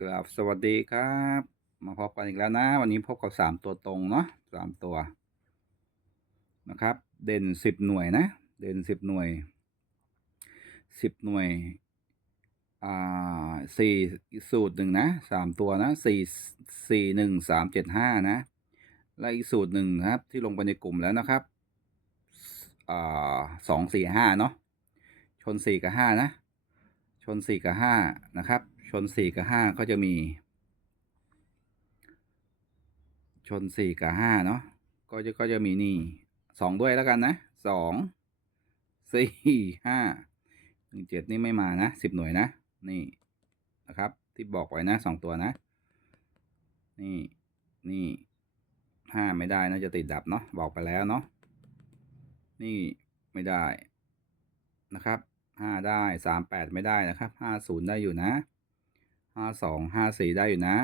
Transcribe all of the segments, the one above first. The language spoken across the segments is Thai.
กราบสวัสดีครับ มาพบกันอีกแล้วนะ วันนี้พบกับสามตัวตรงเนาะสามตัว นะครับ เด่นสิบหน่วยนะ เด่นสิบหน่วยสิบหน่วย อ่าสี่สูตรหนึ่งนะสามตัวนะสี่สี่หนึ่งสามเจ็ดห้านะ และอีกสูตรหนึ่งครับ ที่ลงไปในกลุ่มแล้วนะครับ อ่าสองสี่ห้าเนาะชนสี่กับห้านะ ชนสี่กับห้านะครับ ชนสี่กับห้าก็จะมี ชนสี่กับห้าเนาะก็จะก็จะมีนี่สองด้วยแล้วกันนะสองสี่ห้าหนึ่งเจ็ดนี่ไม่มานะสิบหน่วยนะ นี่นะครับ ที่บอกไว้นะสองตัวนะ นี่นี่ห้าไม่ได้นะจะติดดับเนาะบอกไปแล้วเนาะนี่ไม่ได้นะครับห้าได้สามแปดไม่ได้นะครับห้าศูนย์ได้อยู่นะ ห้าสองห้าสี่ได้อยู่นะ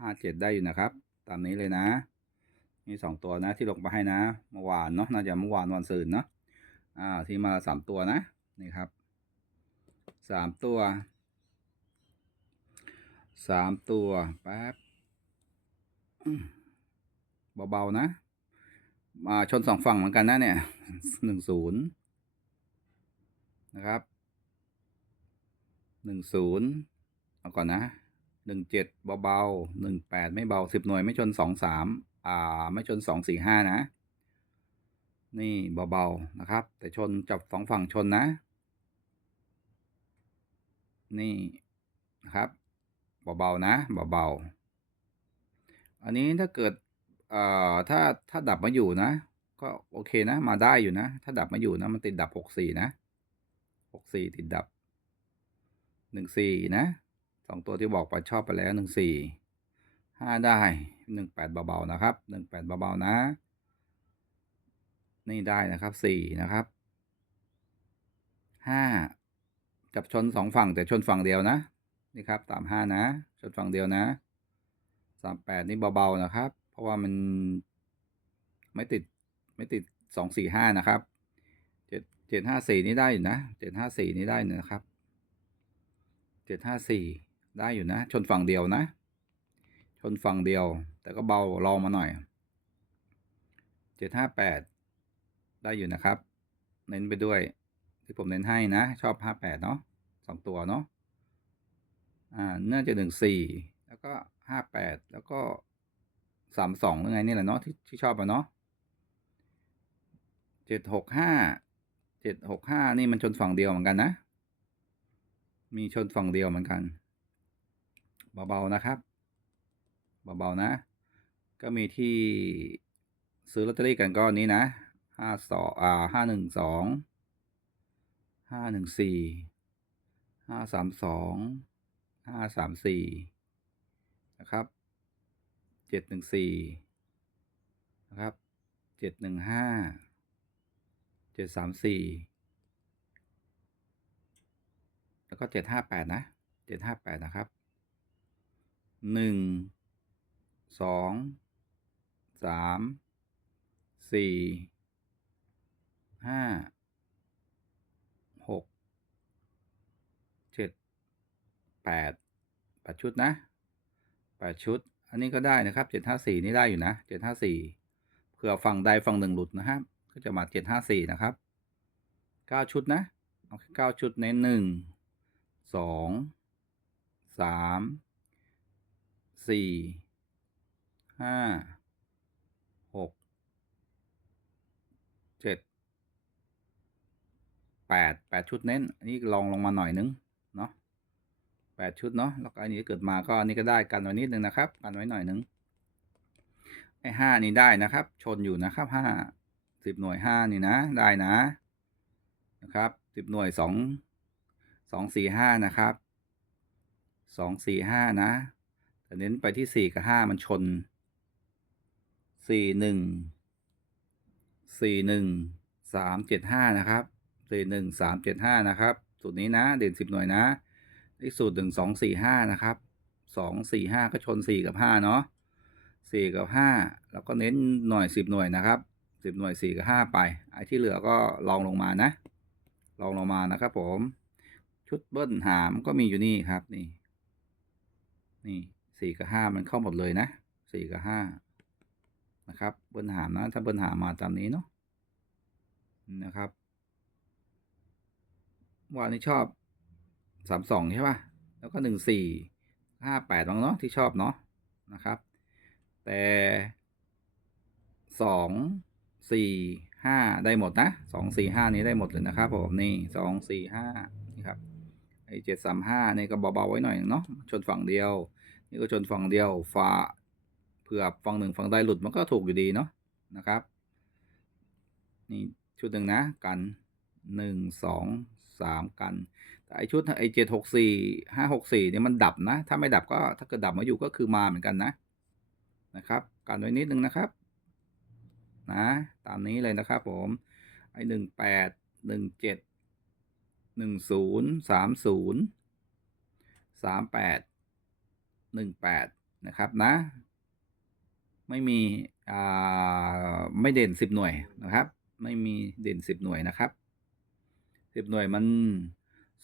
ห้าเจ็ดได้อยู่นะครับ ตามนี้เลยนะนี่สองตัวนะที่ลงมาให้นะเมื่อวานเนาะน่าจะเมื่อวานวันศุกร์เนาะอ่าที่มาสามตัวนะนี่ครับสามตัวสามตัวแป๊บเบาๆนะมาชนสองฝั่งเหมือนกันนะเนี่ยหนึ่งศูนย์นะครับหนึ่งศูนย์ เอาก่อนนะหนึ่งเจ็ดเบาๆหนึ่งแปดไม่เบาสิบหน่วยไม่ชนสองสามอ่า ไม่ชนสองสี่ห้านะ นี่เบาๆนะครับ แต่ชนจับสองฝั่งชนนะ นี่นะครับเบาๆนะเบาๆอันนี้ถ้าเกิดเอ่อถ้าถ้าดับมาอยู่นะ ก็โอเคนะ มาได้อยู่นะ ถ้าดับมาอยู่นะ มันติดดับหกสี่นะหกสี่ติดดับหนึ่งสี่นะ สองตัวที่บอกไปชอบไปแล้วหนึ่งสี่ห้าได้หนึ่งแปดเบาๆนะครับหนึ่งแปดเบาๆนะ นี่ได้นะครับสี่นะครับห้าจับชนสองฝั่งแต่ชนฝั่งเดียวนะ นี่ครับตามห้านะ ชนฝั่งเดียวนะสามแปดนี่เบาๆนะครับ เพราะว่ามันไม่ติดไม่ติดสองสี่ห้านะครับเจ็ดเจ็ดห้าสี่นี่ได้อยู่นะเจ็ดห้าสี่นี่ได้นะครับเจ็ดห้าสี่ ได้อยู่นะ ชนฝั่งเดียวนะ ชนฝั่งเดียว แต่ก็เบาลองมาหน่อยเจ็ดห้าแปดได้อยู่นะครับ เน้นไปด้วย ที่ผมเน้นให้นะ ชอบห้าแปดเนาะสองตัวเนาะอ่าเนื่องจากหนึ่งสี่แล้วก็ห้าแปดแล้วก็สามสองหรือไงนี่แหละเนาะที่ที่ชอบอะเนาะเจ็ดหกห้าเจ็ดหกห้านี่มันชนฝั่งเดียวเหมือนกันนะ มีชนฝั่งเดียวเหมือนกัน เบาๆนะครับ เบาๆนะ ก็มีที่ซื้อลอตเตอรี่กันก็นี้นะห้าสองอ่าห้าหนึ่งสองห้าหนึ่งสี่ห้าสามสองห้าสามสี่นะครับเจ็ดหนึ่งสี่นะครับเจ็ดหนึ่งห้าเจ็ดสามสี่แล้วก็เจ็ดห้าแปดนะเจ็ดห้าแปดนะครับ หนึ่งสองสามสี่ห้าหกเจ็ดแปดแปดชุดนะแปดชุด อันนี้ก็ได้นะครับเจ็ดห้าสี่นี่ได้อยู่นะเจ็ดห้าสี่เผื่อฝั่งใดฝั่งหนึ่งหลุดนะครับ ก็จะมาเจ็ดห้าสี่นะครับเก้าชุดนะเอาเก้าชุดในหนึ่งสองสาม สี่ห้าหกเจ็ดแปดแปดชุดเน้น อันนี้ลองลงมาหน่อยนึงเนาะแปดชุดเนาะแล้วก็อันนี้เกิดมาก็อันนี้ก็ได้กันไว้นิดนึงนะครับ กันไว้หน่อยนึงไอ้ห้านี่ได้นะครับ ชนอยู่นะครับห้าสิบหน่วยห้านี่นะได้นะนะครับสิบหน่วยสองสองสี่ห้านะครับสองสี่ห้านะ แต่เน้นไปที่สี่กับห้ามันชนสี่หนึ่งสี่หนึ่งสามเจ็ดห้านะครับสี่หนึ่งสามเจ็ดห้านะครับสูตรนี้นะเด่นสิบหน่วยนะอีกสูตรหนึ่งสองสี่ห้านะครับสองสี่ห้าก็ชนสี่กับห้าเนาะสี่กับห้าแล้วก็เน้นหน่วยสิบหน่วยนะครับสิบหน่วยสี่กับห้าไป ไอ้ที่เหลือก็ลองลงมานะ ลองลงมานะครับผม ชุดเบิ้ลหามก็มีอยู่นี่ครับนี่ นี่ สี่กับห้ามันเข้าหมดเลยนะสี่กับห้านะครับเบิ้ลหามนะถ้าเบิ้ลหามมาตามนี้เนาะนะครับวันนี้ชอบสามสองใช่ป่ะแล้วก็หนึ่งสี่ห้าแปดบ้างเนาะที่ชอบเนาะนะครับ แต่สองสี่ห้าได้หมดนะสองสี่ห้านี้ได้หมดเลยนะครับผมนี่สองสี่ห้านี่ครับไอเจ็ดสามห้านี่ก็เบาๆไว้หน่อยเนาะชนฝั่งเดียว นี่ก็ชนฝั่งเดียวฝาเผื่อฝั่งหนึ่งฝั่งใดหลุดมันก็ถูกอยู่ดีเนาะนะครับ นี่ชุดหนึ่งนะกันหนึ่งสองสามกัน แต่ไอชุดไอเจ็ดหกสี่ห้าหกสี่เนี่ยมันดับนะ ถ้าไม่ดับก็ถ้าเกิดดับมาอยู่ก็คือมาเหมือนกันนะนะครับกันไว้นิดนึงนะครับนะตามนี้เลยนะครับผมไอหนึ่งแปดหนึ่งเจ็ดหนึ่งศูนย์สามศูนย์สามแปด หนึ่งแปดนะครับนะ ไม่มีอ่าไม่เด่นสิบหน่วยนะครับ ไม่มีเด่นสิบหน่วยนะครับสิบหน่วยมัน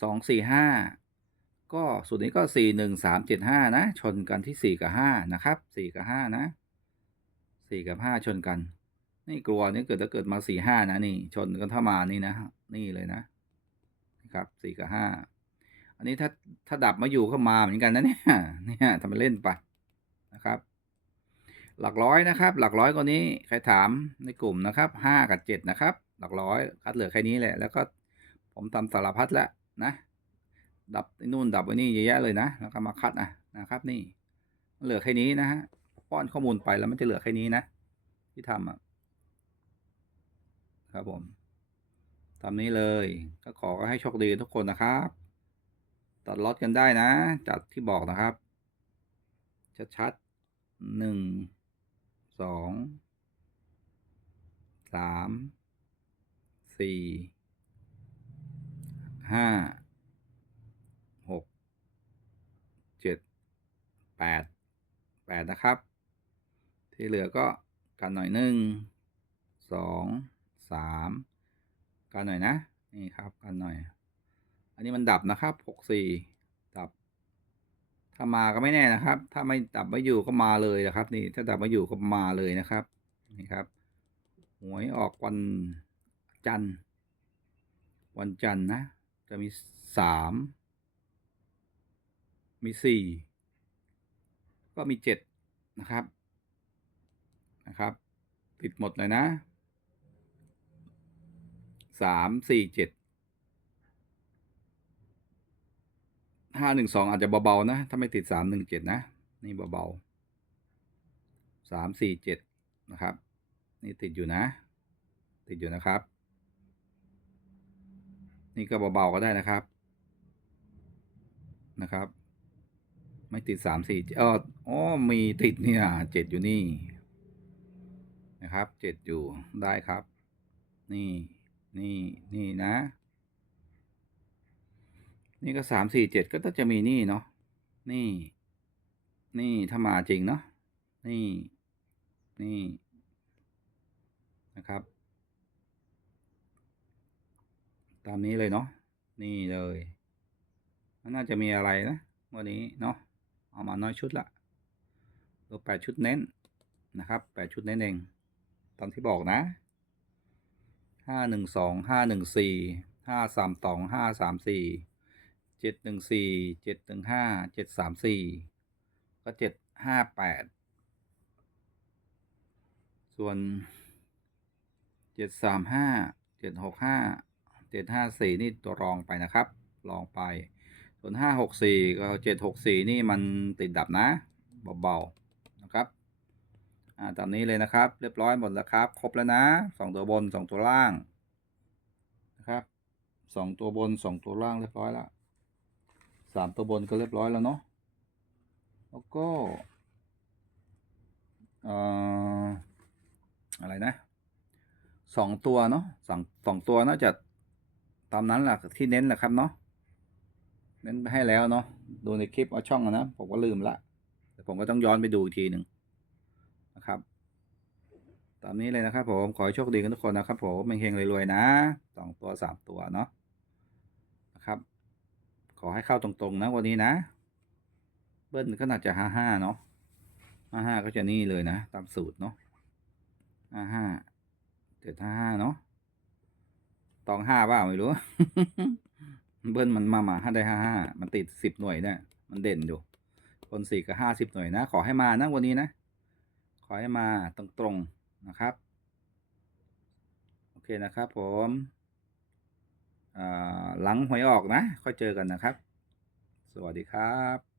สองสี่ห้าก็ส่วนนี้ก็สี่หนึ่งสามเจ็ดห้านะ ชนกันที่สี่กับห้านะครับสี่กับห้านะสี่กับห้าชนกัน นี่กลัวนี่เกิดถ้าเกิดมาสี่ห้านะนี่ ชนกันถ้ามานี่นะ นี่เลยนะ นะครับสี่กับห้า อันนี้ถ้าถ้าดับมาอยู่ก็มาเหมือนกันนะเนี่ยเนี่ยทำไมเล่นไปนะครับ หลักร้อยนะครับ หลักร้อยกว่านี้ใครถามในกลุ่มนะครับห้ากับเจ็ดนะครับ หลักร้อยคัดเหลือแค่นี้แหละ แล้วก็ผมทำสารพัดแล้วนะดับนู่นดับไอ้นี่เยอะแยะเลยนะแล้วก็มาคัดอะนะครับนี่เหลือแค่นี้นะฮะป้อนข้อมูลไปแล้วมันจะเหลือแค่นี้นะ ที่ทำอะครับผมทำนี้เลยก็ขอให้โชคดีทุกคนนะครับ ตัดล็อตกันได้นะ จัดที่บอกนะครับ ชัดๆหนึ่งสองสามสี่ห้าหกเจ็ดแปดแปดนะครับ ที่เหลือก็กันหน่อยหนึ่งสองสามกันหน่อยนะ นี่ครับ กันหน่อย อันนี้มันดับนะครับหกสี่ดับ ถ้ามาก็ไม่แน่นะครับ ถ้าไม่ดับไม่อยู่ก็มาเลยนะครับ นี่ถ้าดับไม่อยู่ก็มาเลยนะครับนี่ครับหวยออกวันจันทร์วันจันทร์นะ จะมีสามมีสี่ก็มีเจ็ดนะครับนะครับ ติดหมดเลยนะสามสี่เจ็ด ห้าหนึ่งสองอาจจะเบาๆนะ ถ้าไม่ติดสามหนึ่งเจ็ดนะ นี่เบาๆสามสี่เจ็ดนะครับ นี่ติดอยู่นะ ติดอยู่นะครับ นี่ก็เบาๆก็ได้นะครับ นะครับ ไม่ติดสามสี่เอออ๋อมีติดเนี่ยเจ็ดอยู่นี่นะครับเจ็ดอยู่ได้ครับ นี่นี่นี่นะ นี่ก็สามสี่เจ็ดก็ต้องจะมีนี่เนาะนี่ นี่ถ้ามาจริงเนาะนี่ นี่นะครับ ตามนี้เลยเนาะนี่เลยมันน่าจะมีอะไรนะวันนี้เนาะเอามาน้อยชุดละตัวแปดชุดเน้นนะครับแปดชุดเน้นเองตามที่บอกนะห้าหนึ่งสองห้าหนึ่งสี่ห้าสามสองห้าสามสี่ เจ็ดหนึ่งสี่เจ็ดหนึ่งห้าเจ็ดสามสี่ก็เจ็ดห้าแปดส่วนเจ็ดสามห้าเจ็ดหกห้าเจ็ดห้าสี่นี่ตัวรองไปนะครับลองไปส่วนห้าหกสี่ก็เจ็ดหกสี่นี่มันติดดับนะเบาๆนะครับอ่าตามนี้เลยนะครับ เรียบร้อยหมดแล้วครับ ครบแล้วนะสองตัวบนสองตัวล่างนะครับสองตัวบนสองตัวล่างเรียบร้อยแล้ว สามตัวบนก็เรียบร้อยแล้วเนาะแล้วก็อะไรนะสองตัวเนาะสองสองตัวน่าจะตามนั้นแหละที่เน้นแหละครับเนาะเน้นไปให้แล้วเนาะดูในคลิปเอาช่องอะนะผมก็ลืมละแต่ผมก็ต้องย้อนไปดูอีกทีหนึ่งนะครับ ตามนี้เลยนะครับผมขอให้โชคดีกันทุกคนนะครับผมเฮงๆรวยๆนะสองตัวสามตัวเนาะนะครับ ขอให้เข้าตรงๆนะวันนี้นะ เบิ้ลก็น่าจะห้าห้าเนาะห้าห้าก็จะนี่เลยนะ ตามสูตรเนาะห้าห้าเจ็ดห้าห้าเนาะตองห้าเปล่าไม่รู้ เบิ้ลมันมาหมาห้าได้ห้าห้ามันติดสิบหน่วยเนี่ยมันเด่นอยู่คนสี่กับห้าสิบหน่วยนะ ขอให้มานะวันนี้นะ ขอให้มาตรงๆนะครับ โอเคนะครับผม หลังหวยออกนะ ค่อยเจอกันนะครับ สวัสดีครับ